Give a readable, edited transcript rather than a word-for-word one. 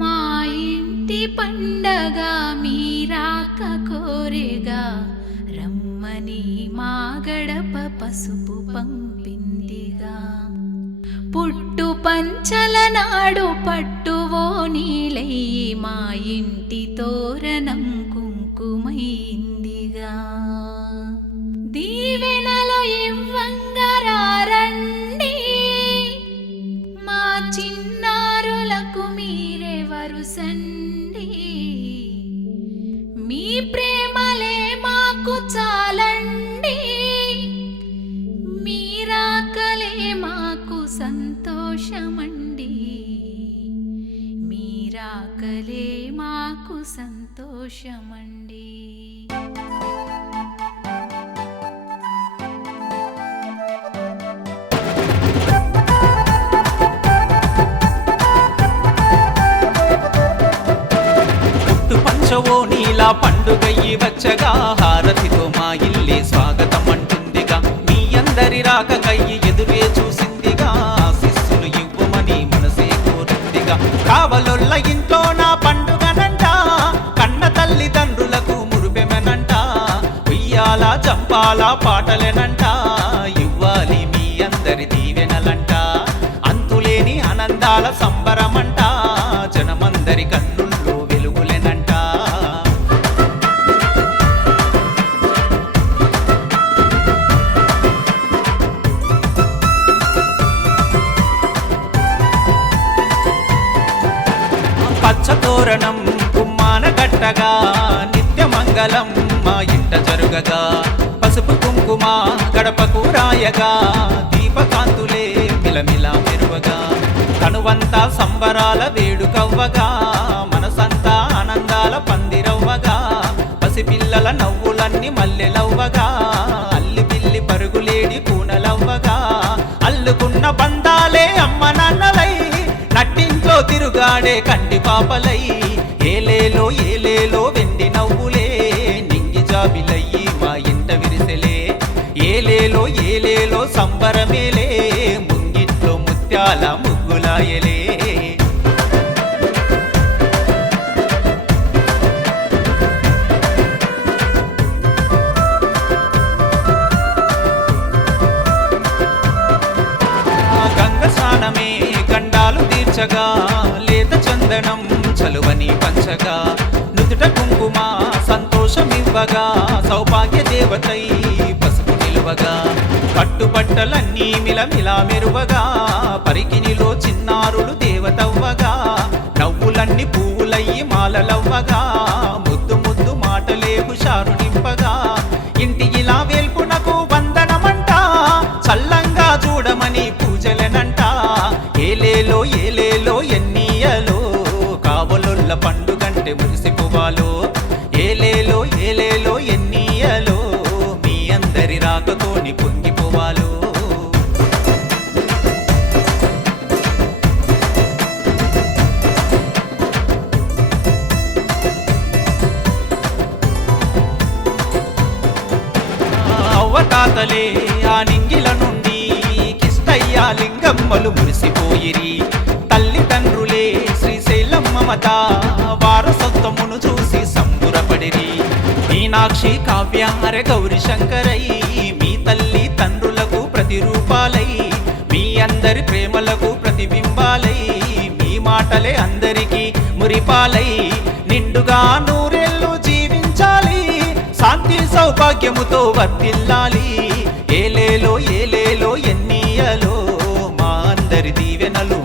మా ఇంటి పండగ మీరాక కోరెగా రమ్మని మా గడప పసుపు పంపిందిగా. పుట్టు పంచల నాడు పట్టువో నీలయ్యి మా ఇంటి తోరణం కుంకుమైందిగా. దీవెనలు ఇవ్వంగా రండి మా చిన్నారులకు మీరే వరుసండి. మీ ప్రేమలే మాకు చాలండి, మీరాకలే మాకు సంతోషమండి, మీరాకలే మాకు సంతోషమండి. పంచవో నీలా పండుగయ్యి వచ్చగా హారతితో మా ఇల్లే స్వాగతం అంటుందిగా. మీ అందరి రాకకయ్యి ఎదురే చూసిందిగా, శిస్సులు ఇవ్వమని మనసే కోరిందిగా. కావలొల్ల ఇంట్లో నా పండుగనంట, కన్న తల్లిదండ్రులకు మురిపెమనంట. ఉయ్యాల జంపాల పాటలెనంట, ఇవ్వాలి మీ అందరి దీవెనలంట. అంతులేని ఆనందాల సంబరమంట, జనమందరి కన్నుల్లో వెలుగులెనంట. పచ్చతోరణం గుమ్మాన గట్టగా నిత్యమంగళం మా ఇంట జరుగగా. పసుపు కుంకుమ గడపకు రాయగా, దీపకాంతులే మిలమిలా మెరువగా. కనువంతా సంబరాల వేడుకవ్వగా, మనసంతా ఆనందాల పందిరవ్వగా. పసిపిల్లల నవ్వులన్నీ మల్లెలవ్వగా, అల్లి పిల్లి పరుగులేడి కూనలవ్వగా. అల్లుకున్న బంధాలే అమ్మ నాన్నలై, నట్టింట్లో తిరుగాడే కంటి పాపలై. ఏలేలో ఏలేలో వెండి నవ్వులే, నింగి జాబిలయ్యి మా ఇంట విరిసెలే. ఏలేలో ఏలేలో సంబరమేలే, ముంగిట్లో ముత్యాల ముగ్గులాయలే. గంగ స్నానమే గండాలు తీర్చగా, లేత చందనం చలువని పంచగా. నుదుట కుంకుమ సంతోషమివ్వగా, సౌభాగ్య దేవతై పసుపు నిలువగా. పట్టుబట్టలన్నీ మిలమిలా మెరువగా, పరికినిలో చిన్నారులు దేవతవ్వగా. నవ్వులన్నీ పువ్వులయ్యి మాలలవ్వగా, ముద్దు ముద్దు మాటలే హుషారు నింపగా. ఇంటి ఇలా వేల్పునకు వందనమంట, చల్లంగా చూడమని పూజలనంట. ఏలేలో ఏలేలో ఎన్నీయలో, కావలొల్ల పండుగంటే మురిసిపోవాలో. ఏలేలో ఏలేలో ఎన్నీయలో, మీ అందరి రాకతోని పొంగిపోవాలో. అవ్వతాతలే ఆ నింగిల నుండి కిష్టయ్య లింగమ్మలు మురిసిపోయిరి. తల్లిదండ్రులే శ్రీశైలం మమత వారసత్వమును చూసి సంబురపడిరి. మీనాక్షి కావ్య హర గౌరి శంకరై, మీ తల్లి తండ్రులకు ప్రతిరూపాలై. మీ అందరి ప్రేమలకు ప్రతిబింబాలై, మీ మాటలే అందరికీ మురిపాలై. నిండుగా నూరేళ్ళు జీవించాలి, శాంతి సౌభాగ్యముతో వర్తిల్లాలి. ఏలేలో ఏలేలో ఎన్నీయలో, మా అందరి దీవెనలు